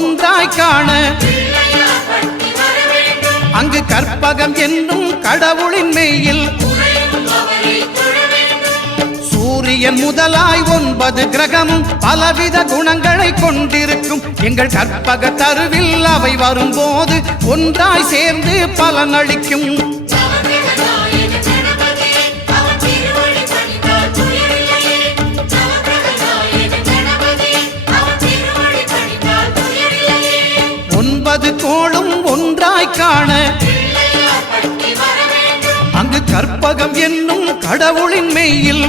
ஒன்றாய் காண அங்கு கற்பகம் என்னும் கடவுளின் மெய்யில் சூரியன் முதலாய் 9 கிரகமும் பலவித குணங்களை கொண்டிருக்கும் எங்கள் கற்பக தருவில் அவை வரும்போது ஒன்றாய் சேர்ந்து பலனளிக்கும். கோளும் ஒன்றாய் காண அங்கு கற்பகம் என்னும் கடவுளின் மெய்யில்